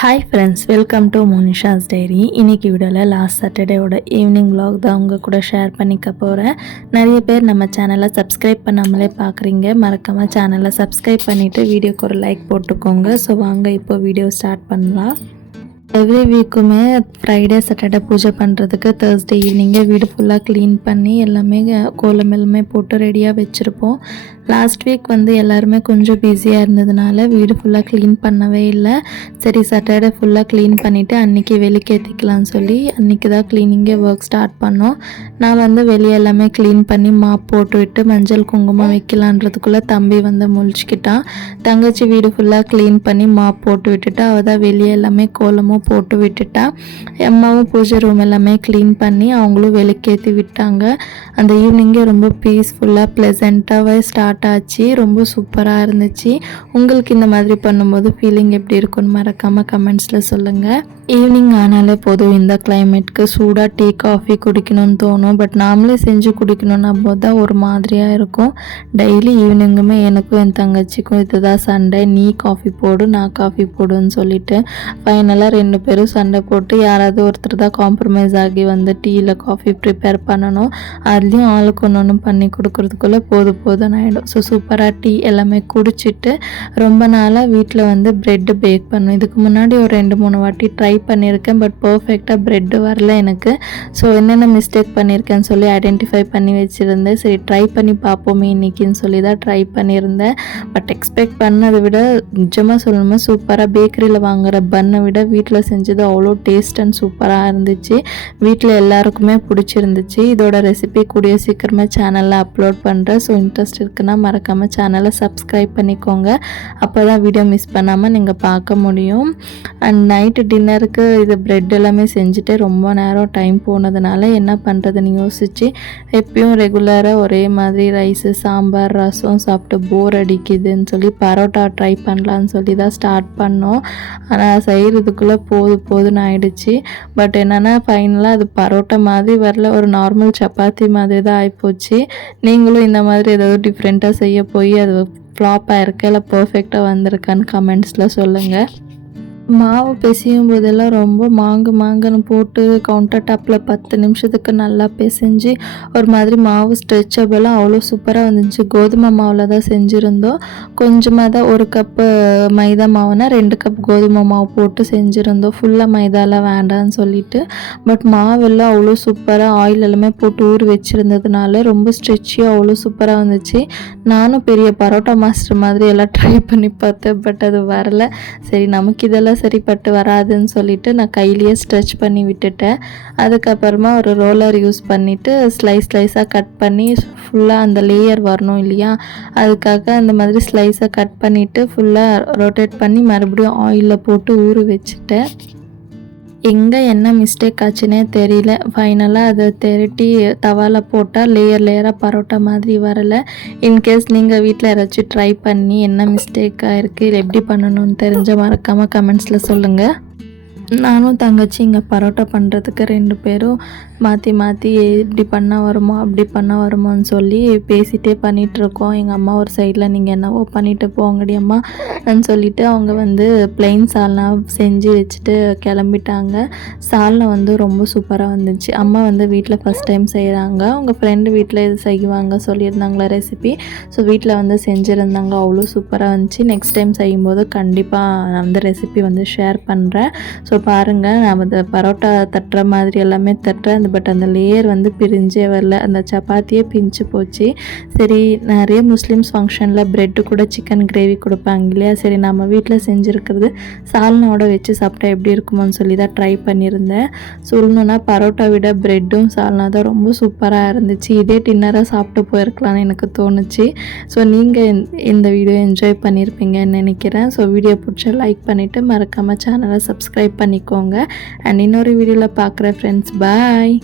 Hi friends, welcome to Monisha's diary. இன்றைக்கி வீடியோவில் last சாட்டர்டேவோட evening vlog தான் உங்கள் கூட ஷேர் பண்ணிக்க போகிறேன். நிறைய பேர் நம்ம சேனலை சப்ஸ்கிரைப் பண்ணாமலே பார்க்குறீங்க. மறக்காமல் சேனலை சப்ஸ்கிரைப் பண்ணிவிட்டு வீடியோக்கு ஒரு லைக் போட்டுக்கோங்க. ஸோ வாங்க இப்போ வீடியோ ஸ்டார்ட் பண்ணலாம். எவ்ரி வீக்குமே ஃப்ரைடே சாட்டர்டே பூஜை பண்ணுறதுக்கு தேர்ஸ்டே ஈவினிங்கே வீடு ஃபுல்லாக க்ளீன் பண்ணி எல்லாமே கோலம் எல்லாமே போட்டு ரெடியாக வச்சுருப்போம். லாஸ்ட் வீக் எல்லாருமே கொஞ்சம் பிஸியாக இருந்ததுனால வீடு ஃபுல்லாக க்ளீன் பண்ணவே இல்லை. சரி, சாட்டர்டே ஃபுல்லாக க்ளீன் பண்ணிவிட்டு அன்றைக்கி வெளிக்கேற்றிக்கலாம்னு சொல்லி அன்றைக்கி தான் க்ளீனிங்கே ஒர்க் ஸ்டார்ட் பண்ணோம். நான் வெளியே எல்லாமே க்ளீன் பண்ணி மாப் போட்டு விட்டு மஞ்சள் குங்குமம் வைக்கலான்றதுக்குள்ளே தம்பி முழிச்சுக்கிட்டான். தங்கச்சி வீடு ஃபுல்லாக க்ளீன் பண்ணி மாப் போட்டு விட்டுட்டா. அவள் தான் வெளியே எல்லாமே கோலமும் போட்டு விட்டுட்டா. அம்மாவும் பூஜை ரூம் எல்லாமே க்ளீன் பண்ணி அவங்களும் வெளிக்கேற்றி விட்டாங்க. அந்த ஈவினிங்கே ரொம்ப பீஸ்ஃபுல்லாக ப்ளசண்ட்டாகவே ஸ்டார்ட் ஆச்சு. ரொம்ப சூப்பராக இருந்துச்சு. உங்களுக்கு இந்த மாதிரி பண்ணும்போது ஃபீலிங் எப்படி இருக்குன்னு மறக்காமல் கமெண்ட்ஸில் சொல்லுங்கள். ஈவினிங் ஆனாலே போதும், இந்த கிளைமேட்க்கு சூடாக டீ காஃபி குடிக்கணும்னு தோணும். பட் நாமளே செஞ்சு குடிக்கணும்னா போது தான் ஒரு மாதிரியாக இருக்கும். டெய்லி ஈவினிங்குமே எனக்கும் என் தங்கச்சிக்கும் இதுதான் சண்டை. நீ காஃபி போடு, நான் காஃபி போடுன்னு சொல்லிட்டு ஃபைனலாக 2 பேரும் சண்டை போட்டு யாராவது ஒருத்தர் தான் காம்ப்ரமைஸ் ஆகி டீயில் காஃபி ப்ரிப்பேர் பண்ணணும். அதுலேயும் ஆளுக்கு ஒன்று பண்ணி கொடுக்குறதுக்குள்ளே போதும்னு ஆகிடும். ஸோ சூப்பராக டீ எல்லாமே குடிச்சிட்டு ரொம்ப நாளாக வீட்டில் ப்ரெட்டு பேக் பண்ணணும். இதுக்கு முன்னாடி ஒரு 2-3 வாட்டி ட்ரை பண்ணியிருக்கேன். பட் பர்ஃபெக்டாக ப்ரெட்டு வரல எனக்கு. ஸோ என்னென்ன மிஸ்டேக் பண்ணியிருக்கேன்னு சொல்லி ஐடென்டிஃபை பண்ணி வச்சுருந்தேன். சரி, ட்ரை பண்ணி பார்ப்போமே இன்றைக்கின்னு சொல்லி தான் ட்ரை பண்ணியிருந்தேன். பட் எக்ஸ்பெக்ட் பண்ணதை விட நிஜமாக சொல்லணுமா சூப்பராக பேக்கரியில் வாங்குகிற பன்னை விட வீட்டில் செஞ்சது அவ்வளோ டேஸ்ட் அண்ட் சூப்பராக இருந்துச்சு. வீட்டில் எல்லாருக்குமே பிடிச்சிருந்துச்சு. இதோட ரெசிபி கூடிய சீக்கிரமாக சேனலில் அப்லோட் பண்ணுறேன். ஸோ இன்ட்ரெஸ்ட் இருக்குன்னா மறக்காமல் சேனலை சப்ஸ்கிரைப் பண்ணிக்கோங்க. அப்போ தான் வீடியோ மிஸ் பண்ணாமல் நீங்கள் பார்க்க முடியும். அண்ட் நைட்டு டின்னருக்கு இது ப்ரெட் எல்லாமே செஞ்சுட்டு ரொம்ப நேரம் டைம் போனதுனால என்ன பண்ணுறதுன்னு யோசிச்சு எப்பயும் ரெகுலராக ஒரே மாதிரி ரைஸு சாம்பார் ரசம் சாப்பிட்டு போர் அடிக்குதுன்னு சொல்லி பரோட்டா ட்ரை பண்ணலான்னு சொல்லி தான் ஸ்டார்ட் பண்ணோம். ஆனால் செய்கிறதுக்குள்ளே போதுன்னு ஆயிடுச்சு. பட் என்னென்னா ஃபைனலாக அது பரோட்டா மாதிரி வரல, ஒரு நார்மல் சப்பாத்தி மாதிரி தான் ஆகிப்போச்சு. நீங்களும் இந்த மாதிரி ஏதாவது டிஃப்ரெண்ட்டாக செய்ய போய் அது ஃப்ளாப் ஆகிருக்கு இல்லை பர்ஃபெக்டாக வந்திருக்கான்னு கமெண்ட்ஸில் சொல்லுங்கள். மாவு பிசையும் போதெல்லாம் ரொம்ப மாங்குன்னு போட்டு கவுண்டர் டாப்பில் 10 நிமிஷத்துக்கு நல்லா பிசைஞ்சு ஒரு மாதிரி மாவு ஸ்ட்ரெச்சபிளாக அவ்வளோ சூப்பராக வந்துச்சு. கோதுமை மாவில் தான் செஞ்சுருந்தோம். கொஞ்சமாக தான் 1 கப்பு மைதா மாவுனா 2 கப் கோதுமை மாவு போட்டு செஞ்சுருந்தோம். ஃபுல்லாக மைதாலாம் வேண்டான்னு சொல்லிட்டு. பட் மாவெல்லாம் அவ்வளோ சூப்பராக ஆயில் எல்லாமே போட்டு ஊற வச்சுருந்ததுனால ரொம்ப ஸ்ட்ரெச்சியாக அவ்வளோ சூப்பராக வந்துச்சு. நானும் பெரிய பரோட்டா மாஸ்டர் மாதிரி எல்லாம் ட்ரை பண்ணி பார்த்தேன். பட் அது வரல. சரி, நமக்கு இதெல்லாம் சரிப்பட்டு வராதுன்னு சொல்லிட்டு நான் கையிலேயே ஸ்ட்ரெச் பண்ணி விட்டுட்டேன். அதுக்கப்புறமா ஒரு ரோலர் யூஸ் பண்ணிவிட்டு ஸ்லைஸாக கட் பண்ணி ஃபுல்லாக அந்த லேயர் வரணும் இல்லையா, அதுக்காக அந்த மாதிரி ஸ்லைஸாக கட் பண்ணிவிட்டு ஃபுல்லாக ரொட்டேட் பண்ணி மறுபடியும் ஆயிலில் போட்டு ஊற வச்சுட்டேன். எங்கே என்ன மிஸ்டேக் ஆச்சுன்னே தெரியல. ஃபைனலாக அதை திரட்டி தவாவில் போட்டால் லேயராக பரோட்டா மாதிரி வரலை. இன்கேஸ் நீங்கள் வீட்டில் யாராச்சும் ட்ரை பண்ணி என்ன மிஸ்டேக்காக இருக்குது, இல்லை எப்படி பண்ணணும்னு தெரிஞ்ச மறக்காமல் கமெண்ட்ஸில் சொல்லுங்கள். நானும் தங்கச்சி இங்கே பரோட்டா பண்ணுறதுக்கு 2 பேரும் மாற்றி இப்படி பண்ணால் வருமோ அப்படி பண்ணால் வருமோன்னு சொல்லி பேசிகிட்டே பண்ணிகிட்ருக்கோம். எங்கள் அம்மா ஒரு சைடில் நீங்கள் என்னவோ பண்ணிவிட்டு போங்கடி அம்மான்னு சொல்லிவிட்டு அவங்க ப்ளைன் சால்னா செஞ்சு வச்சுட்டு கிளம்பிட்டாங்க. சால்னா ரொம்ப சூப்பராக வந்துச்சு. அம்மா வீட்டில் ஃபஸ்ட் டைம் செய்கிறாங்க. அவங்க ஃப்ரெண்டு வீட்டில் இது செய்வாங்க சொல்லியிருந்தாங்களா ரெசிபி. ஸோ வீட்டில் செஞ்சுருந்தாங்க. அவ்வளோ சூப்பராக வந்துச்சு. நெக்ஸ்ட் டைம் செய்யும்போது கண்டிப்பாக நான் ரெசிபி ஷேர் பண்ணுறேன். ஸோ பாருங்கள், நான் பரோட்டா தட்டுற மாதிரி எல்லாமே தட்டுறேன். பட் அந்த லேயர் பிரிஞ்சே வரல. அந்த சப்பாத்தியே பிஞ்சு போச்சு. சரி, நிறைய முஸ்லீம்ஸ் ஃபங்க்ஷனில் ப்ரெட்டு கூட சிக்கன் கிரேவி கொடுப்பாங்க இல்லையா. சரி, நம்ம வீட்டில் செஞ்சுருக்கிறது சால்னாவோட வச்சு சாப்பிட்டா எப்படி இருக்குமோன்னு சொல்லி தான் ட்ரை பண்ணியிருந்தேன். சொல்லணுன்னா பரோட்டா விட ப்ரெட்டும் சால்னா தான் ரொம்ப சூப்பராக இருந்துச்சு. இதே டின்னராக சாப்பிட்டு போயிருக்கலான்னு எனக்கு தோணுச்சு. ஸோ நீங்கள் இந்த வீடியோ என்ஜாய் பண்ணியிருப்பீங்கன்னு நினைக்கிறேன். ஸோ வீடியோ பிடிச்சா லைக் பண்ணிவிட்டு மறக்காமல் சேனலை சப்ஸ்கிரைப் பண்ணிக்கோங்க. அண்ட் இன்னொரு வீடியோவில் பார்க்குறேன் ஃப்ரெண்ட்ஸ். பாய்.